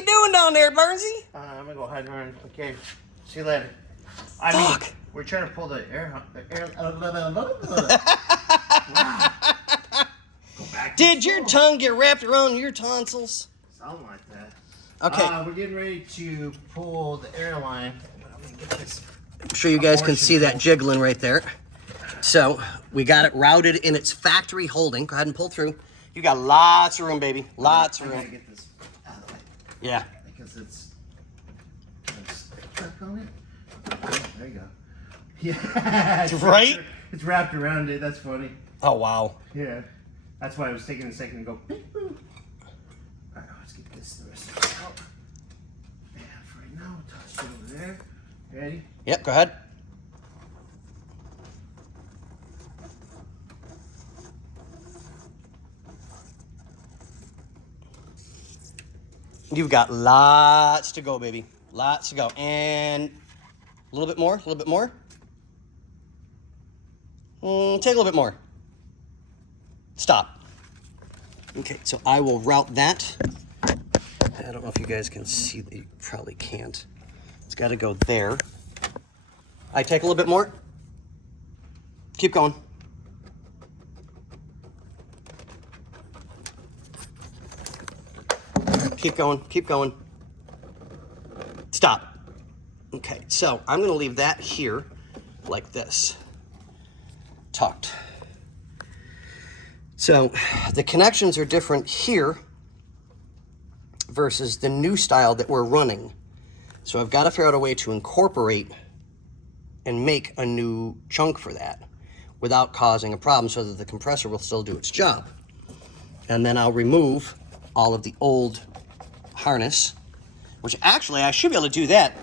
you doing down there, Burnsy? I'm gonna go hide around. Okay, see you later. Fuck. Mean, we're trying to pull the air. Did your tongue get wrapped around your tonsils? Something like that. Okay. We're getting ready to pull the airline. I'm gonna get this. I'm sure you guys can see that jiggling right there. So we got it routed in its factory holding. Go ahead and pull through. You got lots of room, baby. Lots of room. I gotta get this out of the way. Yeah. Because it's stuck on it. There you go. Yeah. Right? It's wrapped around it. That's funny. Oh, wow. Yeah. That's why I was taking a second to go. Beep, boop. All right, let's get this the rest of it out. And for right now, we'll toss it over there. Ready? Yep, go ahead. You've got lots to go, baby. Lots to go. And a little bit more, a little bit more. Take a little bit more. Stop. Okay, so I will route that. I don't know if you guys can see. You probably can't. It's got to go there. I take a little bit more. Keep going. Keep going, keep going. Stop. Okay, so I'm gonna leave that here like this, tucked. So the connections are different here versus the new style that we're running. So I've got to figure out a way to incorporate and make a new chunk for that without causing a problem so that the compressor will still do its job. And then I'll remove all of the old harness, which actually I should be able to do that.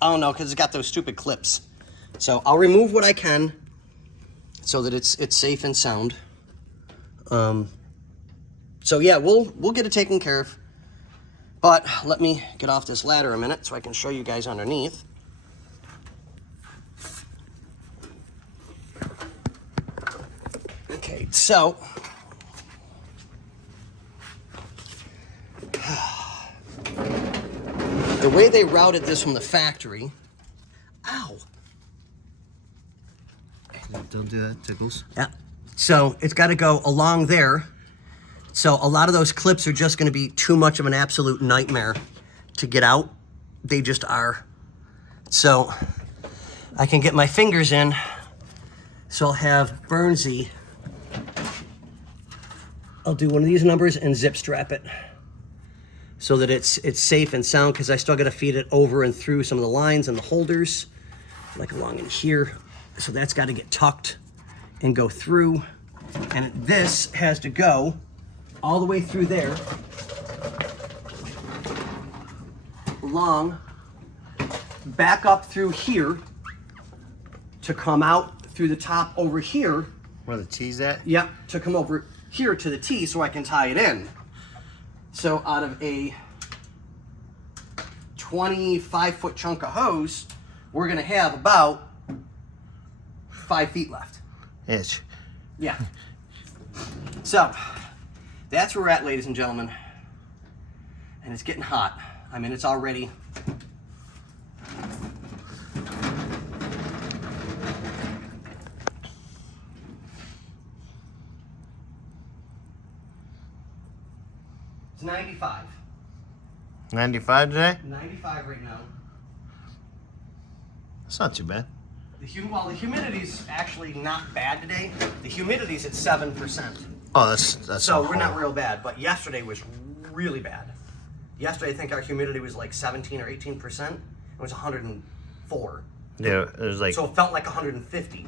I don't know, because it's got those stupid clips. So I'll remove what I can so that it's safe and sound. So yeah, we'll get it taken care of. But let me get off this ladder a minute so I can show you guys underneath. Okay, so the way they routed this from the factory, ow. Don't do that, tickles. Yeah. So it's got to go along there. So a lot of those clips are just going to be too much of an absolute nightmare to get out. They just are. So I can get my fingers in. So I'll have Burnsy. I'll do one of these numbers and zip strap it so that it's safe and sound, because I still got to feed it over and through some of the lines and the holders, like along in here. So that's got to get tucked and go through. And this has to go all the way through there, along, back up through here to come out through the top over here. Where the T's at? Yep, to come over here to the T so I can tie it in. So out of a 25-foot chunk of hose, we're gonna have about 5 feet left. Ish. Yeah. So that's where we're at, ladies and gentlemen. And it's getting hot. I mean, it's already it's 95. 95 today? 95 right now. That's not too bad. The humidity's actually not bad today. The humidity's at 7%. Oh, that's so we're not real bad, but yesterday was really bad. Yesterday, I think our humidity was like 17 or 18%. It was 104. Yeah, it was like. So it felt like 150.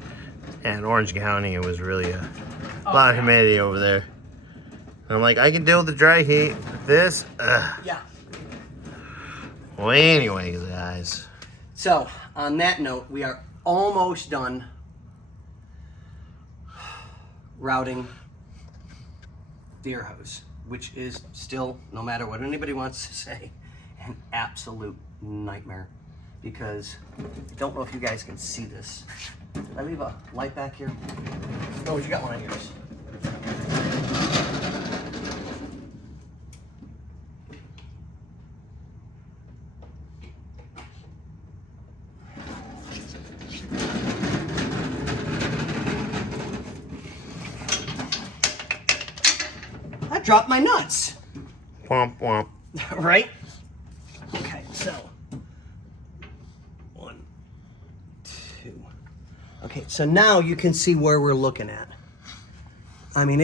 And Orange County, it was really a lot of humidity over there. And I'm like, I can deal with the dry heat. This, Yeah. Well, anyways, guys. So on that note, we are almost done routing the air hose, which is still, no matter what anybody wants to say, an absolute nightmare. Because I don't know if you guys can see this. Did I leave a light back here? Oh, you got one on yours. that dropped my nuts. Womp womp. Right? Okay, so 1, 2. Okay, so now you can see where we're looking at. I mean,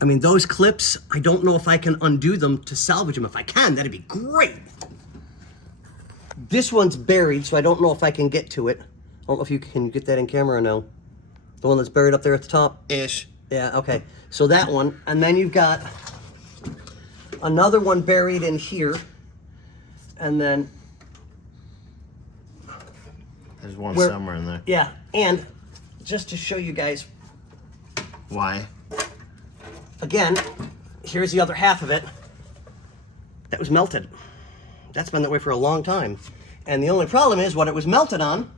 I mean, those clips, I don't know if I can undo them to salvage them. If I can, that'd be great. This one's buried, so I don't know if I can get to it. I don't know if you can get that in camera or no. The one that's buried up there at the top? Ish. Yeah, okay. So that one, and then you've got another one buried in here, and then... There's one Where- somewhere in there. Yeah, and just to show you guys, Why? again, here's the other half of it. That was melted. That's been that way for a long time. And the only problem is what it was melted on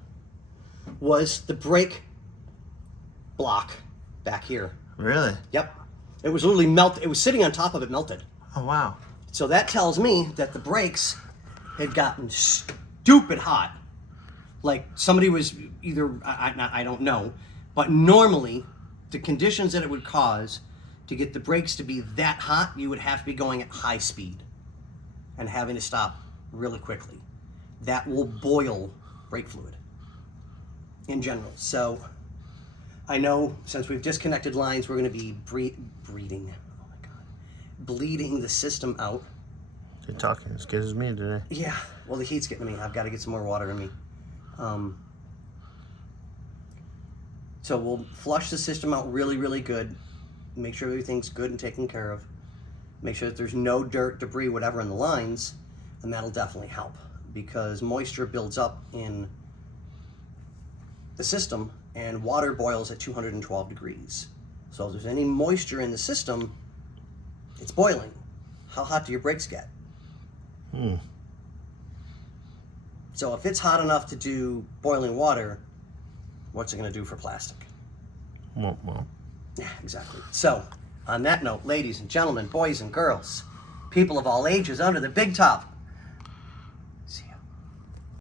was the brake block back here. Really? Yep. It was literally melted. It was sitting on top of it melted. Oh, wow. So that tells me that the brakes had gotten stupid hot. Like somebody was either, I don't know, but normally the conditions that it would cause to get the brakes to be that hot, you would have to be going at high speed and having to stop really quickly. That will boil brake fluid in general. So I know since we've disconnected lines, we're going to be bleeding the system out. You're talking as good as me today. Yeah, well, the heat's getting to me. I've got to get some more water in me. So we'll flush the system out really, really good. Make sure everything's good and taken care of. Make sure that there's no dirt, debris, whatever in the lines, and that'll definitely help because moisture builds up in the system and water boils at 212 degrees. So if there's any moisture in the system, it's boiling. How hot do your brakes get? So if it's hot enough to do boiling water, what's it going to do for plastic? Womp womp. Yeah, exactly. So, on that note, ladies and gentlemen, boys and girls, people of all ages under the big top,